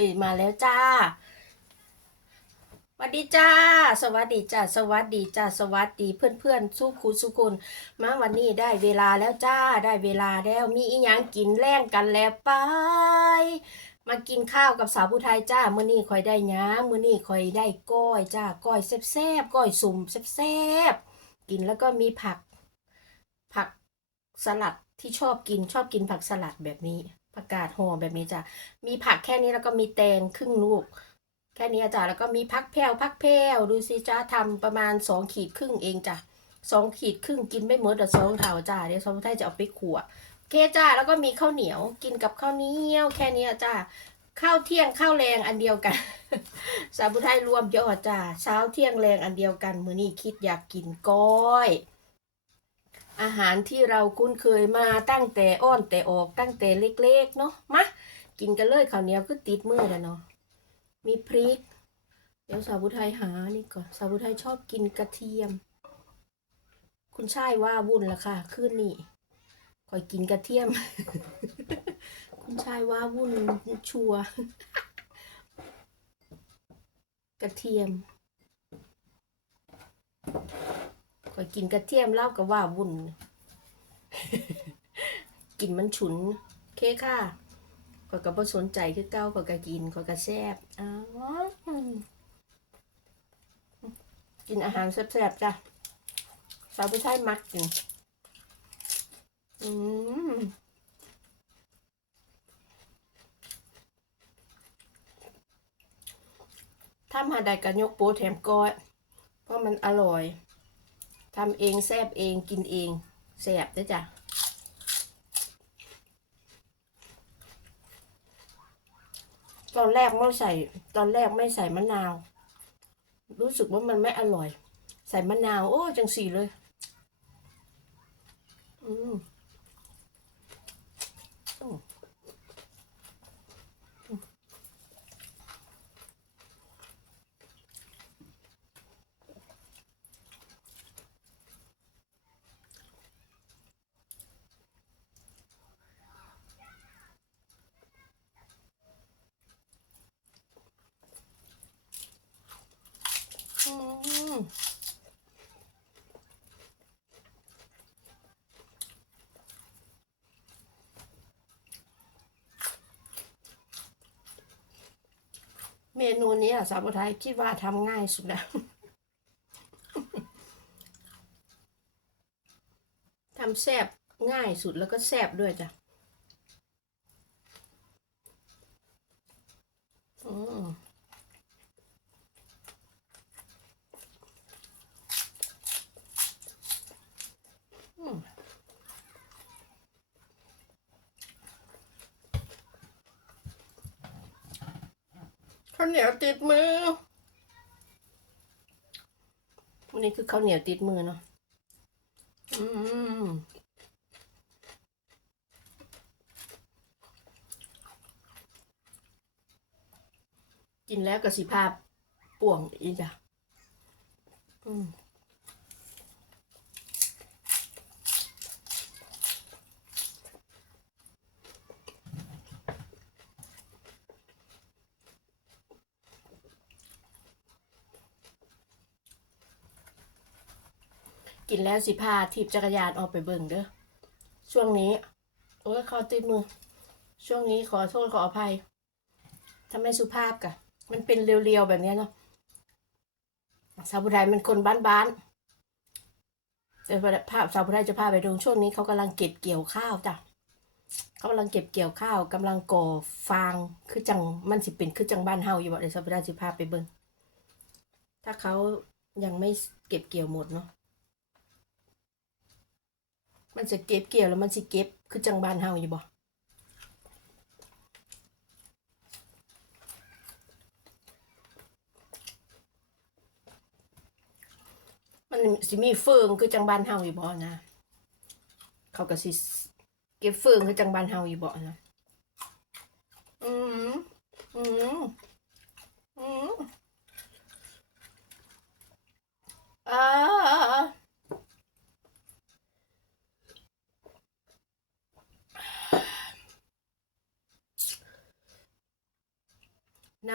ยมาแล้วจ้าสวัสดีจ้า สวัสดีจ้า สวัสดีจ้า สวัสดีเพื่อนเพื่อนสู้ครูสู้คนมาวันนี้ได้เวลาแล้วจ้า ได้เวลาแล้วมีอีหยังกินแล่งกันแล้วไป มากินข้าวกับสาวผู้ไทยจ้ามื้อนี้คอยได้หยังมื้อนี้คอยได้ก้อยจ้า ก้อยแซ่บๆก้อยสุ่มแซ่บๆกินแล้วก็มีผัก ผักสลัดที่ชอบกินชอบกินผักสลัดแบบนี้ ผักกาดห่อแบบนี้จ้ะ มีผักแค่นี้แล้วก็มีแตงครึ่งลูก แค่นี้จ้ะแล้วก็มีพักแพ้วพักแพ้วดูสิจ้าทำประมาณสองขีดครึ่งเองจ้ะสองขีดครึ่งกินไม่หมดแต่สองเท่าจ้าเดี๋ยวสาวผู้ไทยจะเอาไปขั่วโอเคจ้าแล้วก็มีข้าวเหนียวกินกับข้าวเหนียวแค่นี้จ้าข้าวเที่ยงข้าวแรงอันเดียวกัน สาวผู้ไทยรวมเยอดจ้าเช้าเที่ยงแรงอันเดียวกัน มื้อนี้คิดอยากกินก้อย อาหารที่เราคุ้นเคยมาตั้งแต่อ้อนแต่ออกตั้งแต่เล็กๆเนาะมากินกันเลยข้าวเหนียวคือติดมือแล้วเนาะมีพริก เดี๋ยวสาวบุไทยหานี่ก่อนสาวบุไทยชอบกินกระเทียม คุณชายว่าวุ่นละค่ะคืนนี้คอยกินกระเทียม คุณชายว่าวุ่นชัวกระเทียม คอยกินกระเทียมเล่ากับว่าวุ่นกินมันฉุน เคค่ะขอยก็บ่สนใจคือเก้าข้อยก็กินขอยก็แซ่บอ้าวกินอาหารแซ่บๆจ้ะสาวผู้ชายมักกินอืมถ้ามาได้กันยกโปแถมก้อยเพราะมันอร่อย ทำเองแซบเองกินเองแซบด้วยจ้ะตอนแรกไม่ใส่ ตอนแรกไม่ใส่มะนาว รู้สึกว่ามันไม่อร่อย ใส่มะนาว โอ้จังสีเลย อืมอืมอืม เมนูนี้อะสาวไทยคิดว่าทำง่ายสุดแล้วทำแซบง่ายสุดแล้วก็แซบด้วยจ้ะอืมอืม ข้าวเหนียวติดมือวันนี้คือข้าวเหนียวติดมือเนาะอืมกินแล้วก็สิภาพป่วงอีกจ้ะอืม กินแล้วสิพาถีบจักรยานออกไปเบิ่งเด้อช่วงนี้โอ้ยเขาติดมือ ช่วงนี้ขอโทษขออภัยถ้าไม่สุภาพกะ มันเป็นเรียวๆแบบนี้เนาะสาวผู้ไทยมันคนบ้านๆแต่ภาพสาวผู้ไทยจะพาไปดูช่วงนี้เขากำลังเก็บเกี่ยวข้าวจ้ะเขากำลังเก็บเกี่ยวข้าวกำลังก่อฟางคือจังมันสิเป็นคือจังบ้านเฮาอยู่บ่เดี๋ยวสาวผู้ไทยจะพาไปเบิ่งถ้าเขายังไม่เก็บเกี่ยวหมดเนาะ มันจะเก็บเกี่ยวแล้วมันสิเก็บคือจังบานเฮาอยู่บ่มันสิมีเฟืองคือจังบานเฮาอยู่บ่นะ เขาก็สิเก็บเฟืองคือจังบานเฮาอยู่บ่นะ อืมอืมอืมอ่า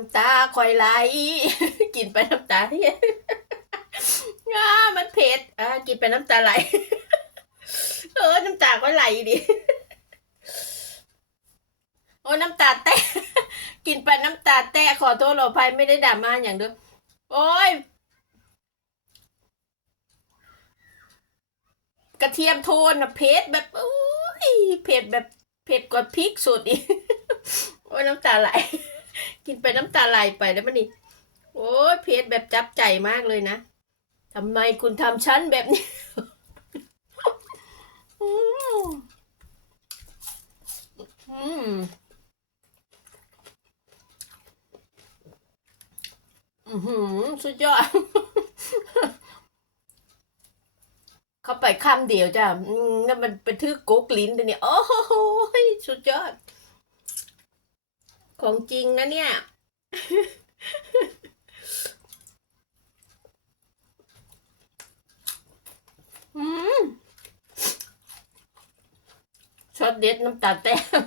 น้ำตาคอยไหลกินไปน้ำตาที่อ่ามันเผ็ดอ่ากินไปน้ำตาไหลเออน้ำตาก็ไหลดิโอ้น้ำตาแตะกินไปน้ำตาแตะขอโทษเราภัยไม่ได้ด่ามาอย่างเดิมโอ้ยกระเทียมโทนนะเผ็ดแบบโอ้ยเผ็ดแบบเผ็ดกว่าพริกสุดอีกโอ้ยน้ำตาไหล กินไปน้ำตาไหลไปแล้วมันนี่โอ้ยเผ็ดแบบจับใจมากเลยนะทำไมคุณทำฉันแบบนี้อืมอืมอือหือสุดยอด เข้าไปคำเดียวจ้ะนั่นมันเป็นทื่อกุ๊กลิ้นตัวเนี่ย โอ้โหสุดยอด ของจริงนะเนี่ย อืมช็อตเด็ดน้ำตาแต้ม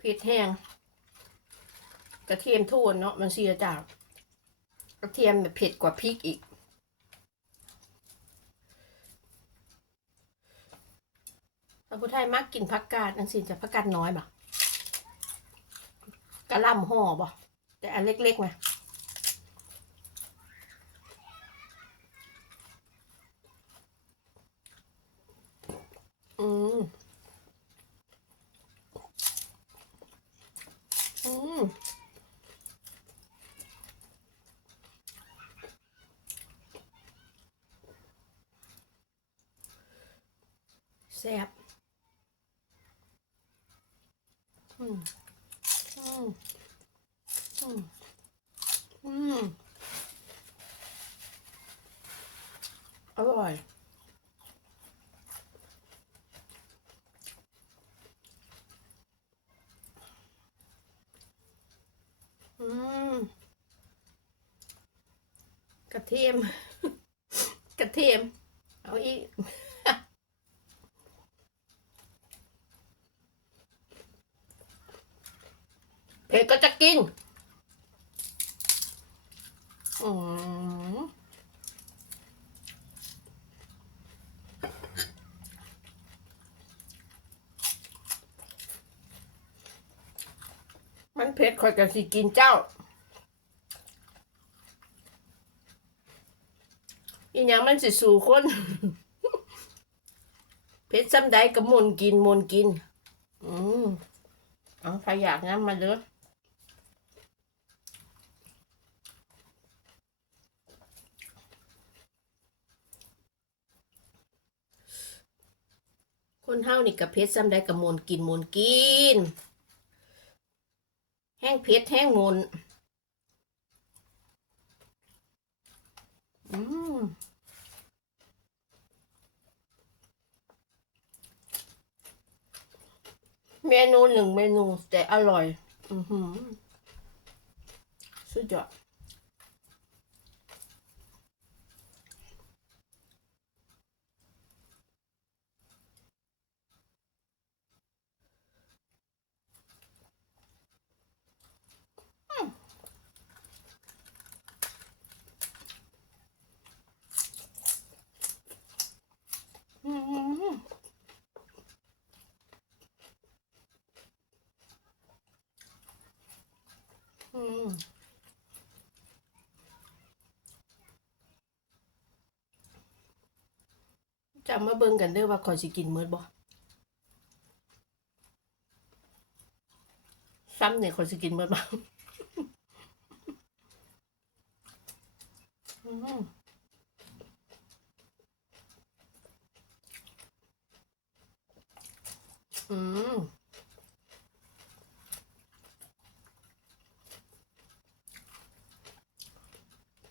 ผ็ดแห้งกระเทียมโทูนเนาะมันเสียจากกระเทียมแบบเผ็ดกว่าพริกอีก พระพุทธไทยมักกินผักกาดอันสิจะผักกาดน้อยบ่กะล่ำห่อบ่แต่อันเล็กๆไงอืม อืม แซ่บ อืมอืมอืมอืมอร่อยกระเทียม กระเทียม เอาอีก เผ็ดก็จะกินอืมมันเผ็ดคอยกันสิกินเจ้า อีหยังมันสิสู่คนเผ็ดซ้ำใดก็มนกินมนกิน อืมเอาใครอยากงั้นมาเด้อ คนเฮานี่กับเพชรซ้ำใดกับมนกินมนกิน แห้งเพชรแห้งมนอืมเมนูหนึ่งเมนูแต่อร่อย อือหือสุดยอด อืม อืมจะมาเบิ่งกันเด้อว่าขอยสิกินมื้อบ่ซ้ำเนี่ยขอยสิกินมื้อบ่อืมอืม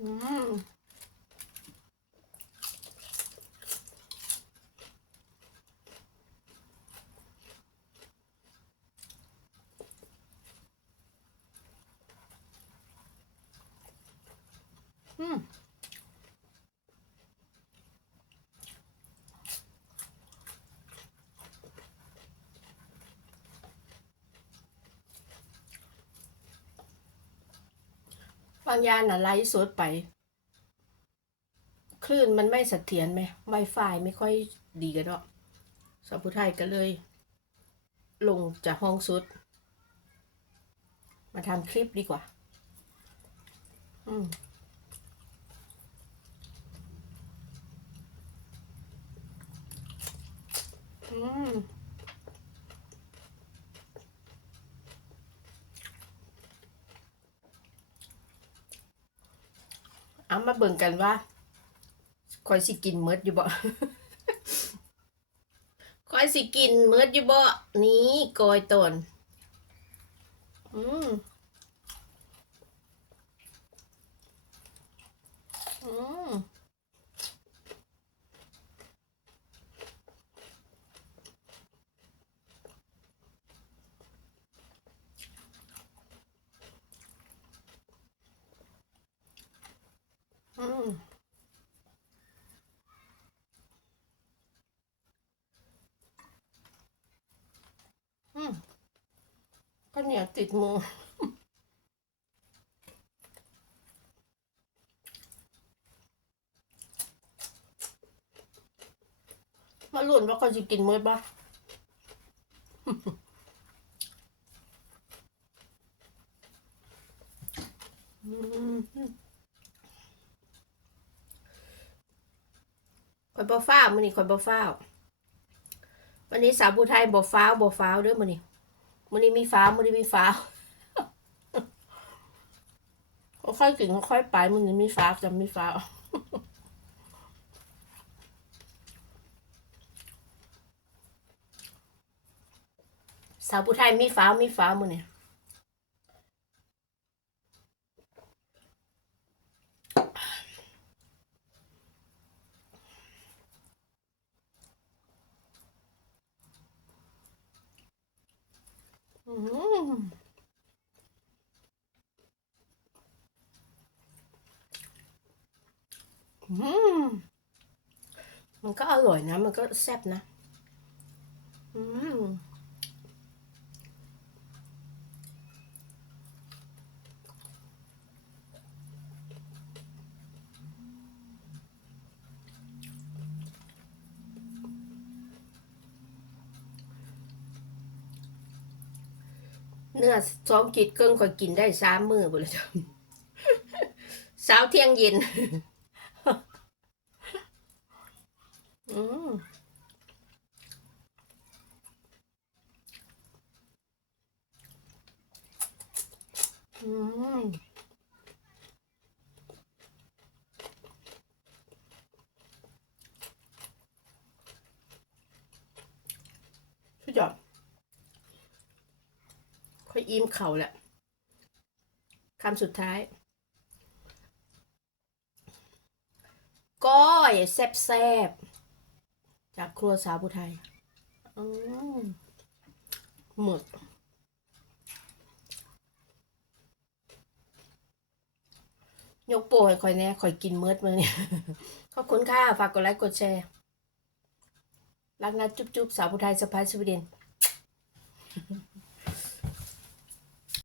อืมอืมางยานน่ะไลฟ์สดไป คลื่นมันไม่เสถียรไหม Wi-Fi ไม่ค่อยดีกันเนาะสาวผู้ไทยก็เลย ลงจากห้องสุด มาทำคลิปดีกว่า อืมอืม เอา มาเบิ่งกันว่าคอยสิกินเมดอยู่บ่คอยสิกินเมดอยู่บ่นี่กอยตนอืมอืม อืมอืมก็เหนียวติดมือมาหลุนว่าเขาจะกินมื้อบ่อืม ข่อยบ่ฟ้าวมื้อนี้ข่อยบ่ฟ้าววันนี้สาวบูไทยบ่ฟ้าวบ่ฟ้าวเด้อมื้อนี้มื้อนี้มีฟ้ามื้อนี้มีฟ้าวค่อยๆกินค่อยๆไปมื้อนี้มีฟ้าจะมีฟ้าสาวผู้ไทยมีฟ้ามีฟ้ามื้อนี้ อืมอืมมันก็อร่อยนะ มันก็แซ่บนะ อืม เนื้อซ้อมกิดเกิ้งค่อยกินได้สามมือบ่เลยจ้ะเช้าเที่ยงเย็น อืมอืมสุดยอดค่ อยอิ่มเข่าแหละคำสุดท้ายก้อยแซบๆ จากครัวสาวผู้ไทยอืมหมึกยกโป้ให้คอยแน่คอยกินเมิดมือเนี่ยขอบคุณค่ะ ฝากกดไลค์กดแชร์ รักนะจุ๊บๆ สาวผู้ไทยสะพายสวีเดน